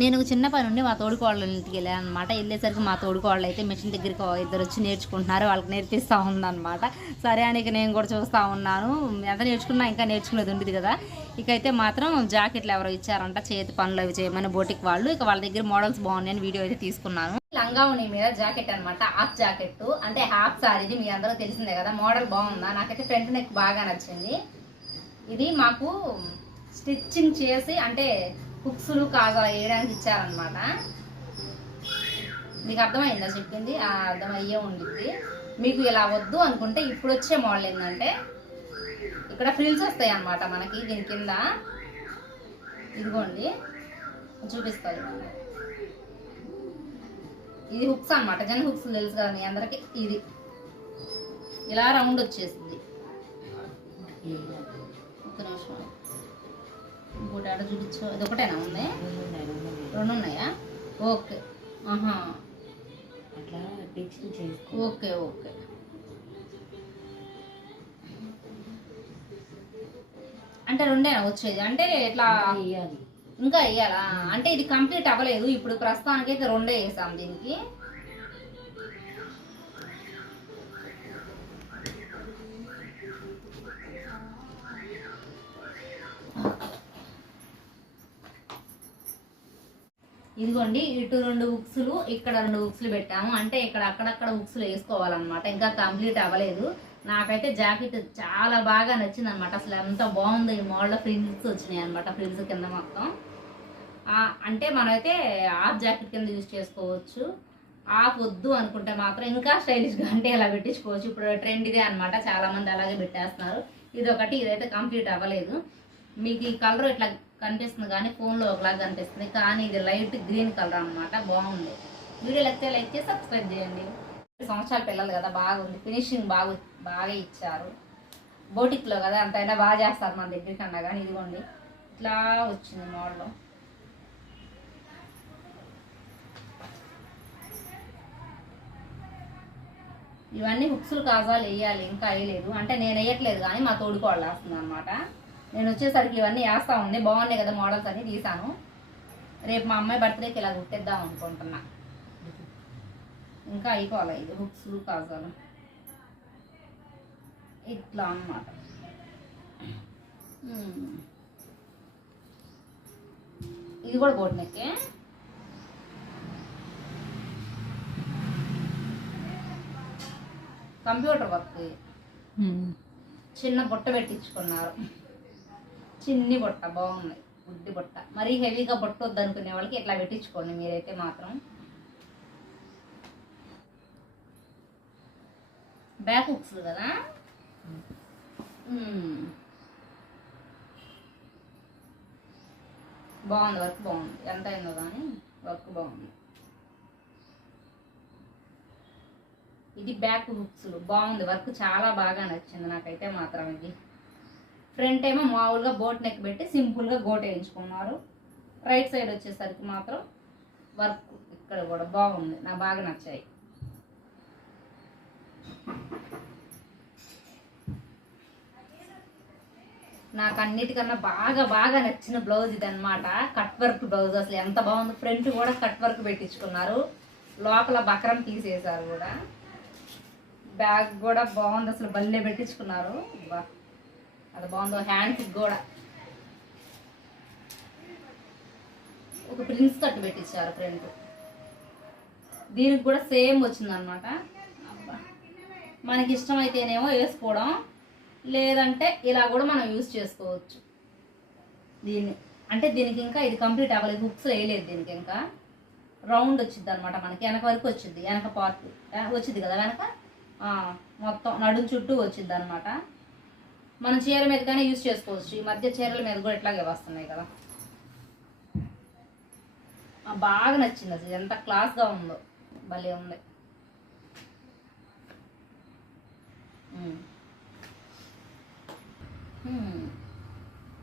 నేను చిన్న పని నుండి మా తోడుకోళ్ళ ఇంటికి వెళ్ళాను అనమాట వెళ్ళేసరికి మా తోడుకోళ్ళు అయితే మిషన్ దగ్గరికి ఇద్దరు వచ్చి నేర్చుకుంటున్నారు. వాళ్ళకి నేర్పిస్తూ ఉందన్నమాట. సరే అని ఇక నేను కూడా చూస్తూ ఉన్నాను. ఎంత నేర్చుకున్నా ఇంకా నేర్చుకునేది ఉండేది కదా. ఇక అయితే మాత్రం జాకెట్లు ఎవరో ఇచ్చారంట. చేతి పనులు అవి చేయమని బోటిక్ వాళ్ళు. ఇక వాళ్ళ దగ్గర మోడల్స్ బాగున్నాయని వీడియో అయితే తీసుకున్నాను. లంగా మీద జాకెట్ అనమాట హాఫ్ జాకెట్ అంటే హాఫ్ సారీది మీ అందరూ తెలిసిందే కదా. మోడల్ బాగుందా? నాకైతే ఫ్రంట్ నెక్ బాగా నచ్చింది. ఇది మాకు స్టిచ్చింగ్ చేసి అంటే హుక్స్లు కాగా వేయడానికి ఇచ్చారనమాట మీకు అర్థమైందా చెప్పింది? ఆ అర్థమయ్యే ఉండిద్ది. మీకు ఇలా వద్దు అనుకుంటే ఇప్పుడు వచ్చే మోడల్ ఏంటంటే ఇక్కడ ఫ్రిల్స్ వస్తాయి అన్నమాట మనకి దీని కింద. ఇదిగోండి. చూపిస్తాయి ఇది హుక్స్ అన్నమాట. జన్ హుక్స్ తెలుసు కదా మీ అందరికి? ఇది. ఇలా రౌండ్ వచ్చేసింది. ఒక్క నిమిషం. ఇంకోటి ఆడ చూపించు. ఇది ఒకటేనా? ఉంది? రెండు ఉన్నాయా ఓకే. ఆహా. అట్లా టీచింగ్ చేసుకో. Okay okay. అంటే రెండేనా వచ్చేది? అంటే ఇట్లా ఇంకా వేయాలా అంటే ఇది కంప్లీట్ అవ్వలేదు. ఇప్పుడు ప్రస్తుతానికి అయితే రెండే వేసాం దీనికి. ఇదిగోండి ఇటు రెండు బుక్స్లు ఇక్కడ రెండు బుక్స్లు పెట్టాము. అంటే ఇక్కడ అక్కడక్కడ బుక్స్లు వేసుకోవాలన్నమాట. ఇంకా కంప్లీట్ అవ్వలేదు. నాకైతే జాకెట్ చాలా బాగా నచ్చింది అనమాట అసలు ఎంత బాగుంది ఈ మోడల్ ఫ్రిల్స్ వచ్చినాయి అనమాట ఫ్రిల్స్ కింద మొత్తం. అంటే మనమైతే హాఫ్ జాకెట్ కింద యూజ్ చేసుకోవచ్చు. హాఫ్ వద్దు అనుకుంటే మాత్రం ఇంకా స్టైలిష్గా అంటే ఇలా పెట్టించుకోవచ్చు. ఇప్పుడు ట్రెండ్ ఇదే అనమాట చాలామంది అలాగే పెట్టేస్తున్నారు. ఇది ఒకటి ఇదైతే కంప్లీట్ అవ్వలేదు. మీకు ఈ కలర్ ఇట్లా కనిపిస్తుంది కానీ ఫోన్లో ఒకలాగా కనిపిస్తుంది. కానీ ఇది లైట్ గ్రీన్ కలర్ అన్నమాట బాగుంది. వీడియో లెక్తే లైక్ చేసి సబ్స్క్రైబ్ చేయండి. సంవత్సరాల పిల్లలు కదా బాగుంది. ఫినిషింగ్ బాగా బాగా ఇచ్చారు. బోటిక్లో కదా అంతైనా బాగా చేస్తారు మన దగ్గరికి అన్నా కానీ ఇదిగోండి. ఇట్లా వచ్చింది మోడల్. ఇవన్నీ హుక్స్లు కాజాలు వేయాలి ఇంకా వేయలేదు. అంటే నేను వేయట్లేదు కానీ మా తోడుకోళ్ళు వేస్తుంది అనమాట నేను వచ్చేసరికి ఇవన్నీ వేస్తా ఉంది. బాగున్నాయి కదా మోడల్స్ అన్ని తీసాను. రేపు మా అమ్మాయి బర్త్డేకి ఇలా కుట్టేద్దాం అనుకుంటున్నా. ఇంకా అయిపోవాలి ఇది? హుక్స్ కాజాలు ఇట్లా అన్నమాట. ఇది కూడా బోట్ నెక్కే కంప్యూటర్ వర్క్ చిన్న బుట్ట పెట్టించుకున్నారు. చిన్ని బుట్ట బాగుంది. గుడ్డి బుట్ట. మరీ హెవీగా బుట్ట వద్దనుకునే వాళ్ళకి ఇట్లా పెట్టించుకోండి మీరైతే మాత్రం. బ్యాక్ హుక్స్ కదా? Hmm. బాగుంది వర్క్ బాగుంది. ఎంత అయిందో కానీ వర్క్ బాగుంది. ఇది బ్యాక్ హుక్స్లు బాగుంది వర్క్ చాలా బాగా నచ్చింది నాకైతే మాత్రం ఇది. ఫ్రంట్ ఏమో మామూలుగా బోట్ నెక్ పెట్టి సింపుల్గా గోట వేయించుకున్నారు. రైట్ సైడ్ వచ్చేసరికి మాత్రం వర్క్ ఇక్కడ కూడా బాగుంది. నాకు బాగా నచ్చాయి. నాకు అన్నిటికన్నా బాగా బాగా నచ్చిన బ్లౌజ్ ఇది అనమాట కట్ వర్క్ బ్లౌజ్ అసలు ఎంత బాగుంది. ఫ్రంట్ కూడా కట్ వర్క్ పెట్టించుకున్నారు. లోపల బకరం తీసేశారు కూడా. బ్యాగ్ కూడా బాగుంది. అసలు బల్లే పెట్టించుకున్నారు. అది బాగుందో హ్యాండ్స్ కూడా ఒక ప్రిన్స్ కట్ పెట్టించారు ఫ్రెండ్. దీనికి కూడా సేమ్ వచ్చిందనమాట అబ్బా. మనకి ఇష్టమైతేనేమో వేసుకోవడం లేదంటే ఇలా కూడా మనం యూజ్ చేసుకోవచ్చు. దీన్ని. అంటే దీనికి ఇంకా ఇది కంప్లీట్ అవ్వలేదు హుక్స్ వేయలేదు దీనికి ఇంకా. రౌండ్ వచ్చింది అనమాట మనకి. వెనక వరకు వచ్చింది. వెనక పార్ట్ వచ్చింది కదా వెనక? మొత్తం నడుం చుట్టూ వచ్చింది అనమాట మనం చీర మీద కానీ యూజ్ చేసుకోవచ్చు. ఈ మధ్య చీరల మీద కూడా ఇట్లాగే వస్తున్నాయి కదా. బాగా నచ్చింది అసలు. ఎంత క్లాస్గా ఉందో. భలే ఉంది.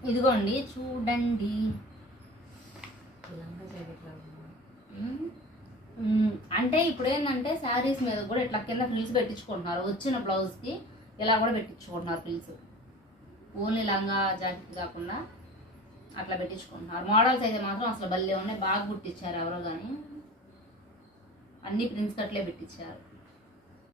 ఇదిగోండి చూడండి. అంటే ఇప్పుడు ఏంటంటే శారీస్ మీద కూడా ఇట్లా కింద ఫ్రిల్స్ పెట్టించుకుంటున్నారు. వచ్చిన బ్లౌజ్కి ఇలా కూడా పెట్టించుకుంటున్నారు ఫ్రిల్స్ ఓన్లీ లంగా జాకెట్ కాకుండా అట్లా పెట్టించుకుంటున్నారు. మోడల్స్ అయితే మాత్రం అసలు భలే ఉన్నాయి. బాగా పుట్టించారు ఎవరో కానీ అన్ని ప్రిన్స్ కట్లే పెట్టించారు.